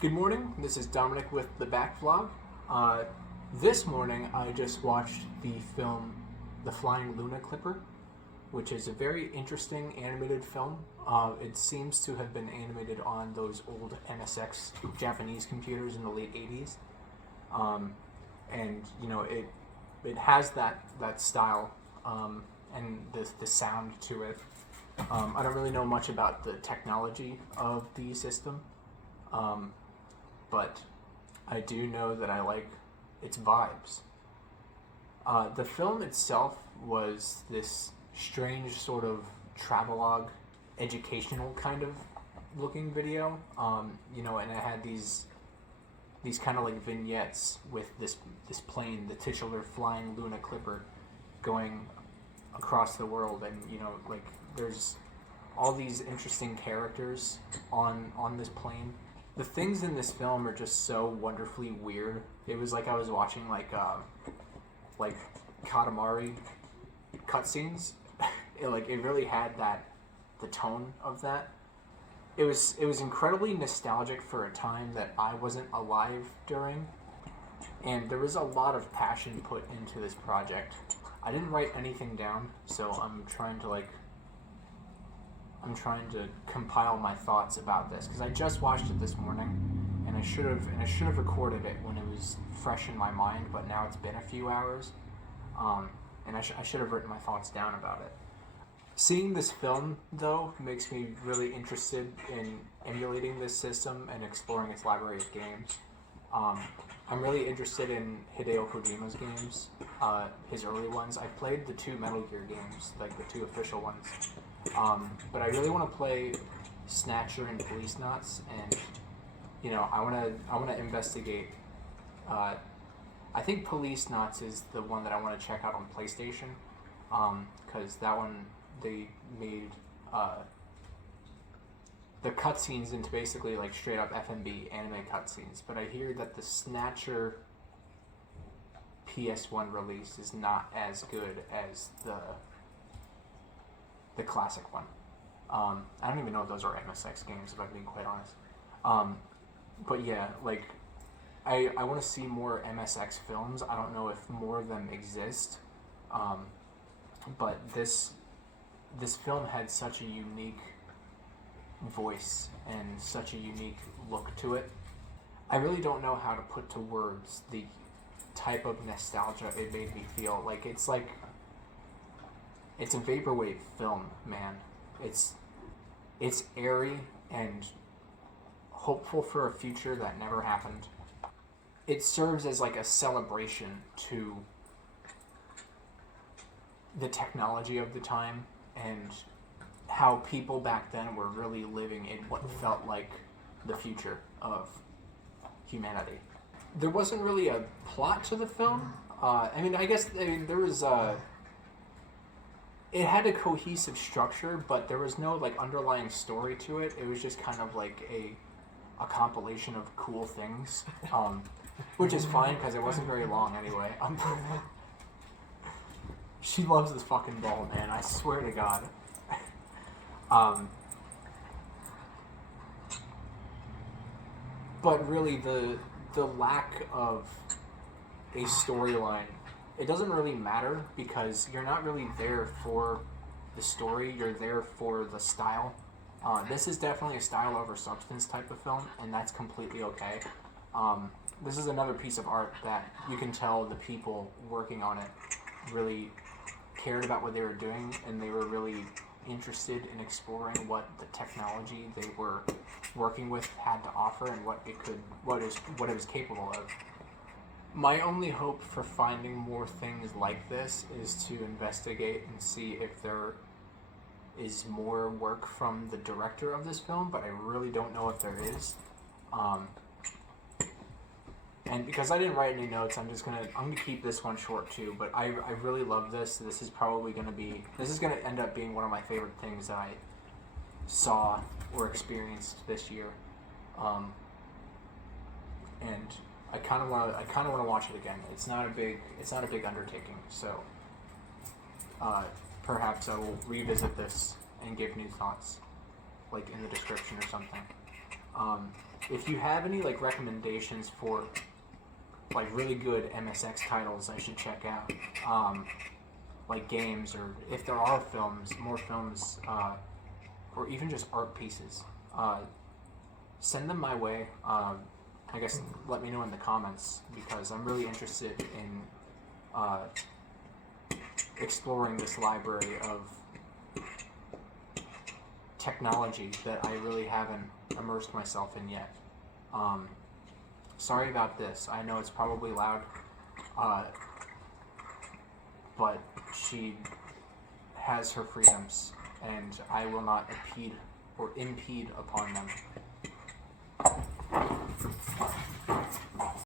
Good morning, this is Dominic with TheBackVlog. This morning I just watched the film The Flying Luna Clipper, which is a very interesting animated film. It seems to have been animated on those old MSX Japanese computers in the late 80s. And you know, it has that style and the sound to it. I don't really know much about the technology of the system. But I do know that I like its vibes. The film itself was this strange sort of travelogue, educational kind of looking video, and it had these kind of like vignettes with this plane, the titular Flying Luna Clipper, going across the world, and like there's all these interesting characters on this plane. The things in this film are just so wonderfully weird. It was like I was watching like Katamari cutscenes. It really had the tone of that. It was incredibly nostalgic for a time that I wasn't alive during, and there was a lot of passion put into this project. I didn't write anything down, so I'm trying to compile my thoughts about this because I just watched it this morning, and I should have recorded it when it was fresh in my mind. But now it's been a few hours, and I should have written my thoughts down about it. Seeing this film though makes me really interested in emulating this system and exploring its library of games. I'm really interested in Hideo Kojima's games, his early ones. I've played the 2 Metal Gear games, like the 2 official ones. But I really want to play Snatcher and Police Knots, and I want to investigate. I think Police Knots is the one that I want to check out on PlayStation, because that one they made the cutscenes into basically like straight up FMV anime cutscenes. But I hear that the Snatcher PS1 release is not as good as the classic one. I don't even know if those are MSX games, if I'm being quite honest. But yeah, like I want to see more MSX films. I don't know if more of them exist, but this film had such a unique voice and such a unique look to it. I really don't know how to put to words the type of nostalgia it made me feel. It's a vaporwave film, man. It's airy and hopeful for a future that never happened. It serves as like a celebration to the technology of the time and how people back then were really living in what felt like the future of humanity. There wasn't really a plot to the film. There was it had a cohesive structure, but there was no like underlying story to it. It was just kind of like a compilation of cool things, which is fine because it wasn't very long anyway. She loves this fucking ball, man. I swear to God. But really, the lack of a storyline, it doesn't really matter because you're not really there for the story. You're there for the style. This is definitely a style over substance type of film, and that's completely okay. This is another piece of art that you can tell the people working on it really cared about what they were doing, and they were really interested in exploring what the technology they were working with had to offer and what it was capable of. My only hope for finding more things like this is to investigate and see if there is more work from the director of this film, but I really don't know if there is. And because I didn't write any notes, I'm gonna keep this one short too. But I really love this. This is gonna end up being one of my favorite things that I saw or experienced this year. And I kind of want to watch it again. It's not a big undertaking, so perhaps I will revisit this and give new thoughts, like in the description or something. if you have any like recommendations for like really good MSX titles I should check out, like games, or if there are films, more films, or even just art pieces, send them my way. I guess let me know in the comments, because I'm really interested in exploring this library of technology that I really haven't immersed myself in yet. Sorry about this. I know it's probably loud, but she has her freedoms, and I will not impede upon them.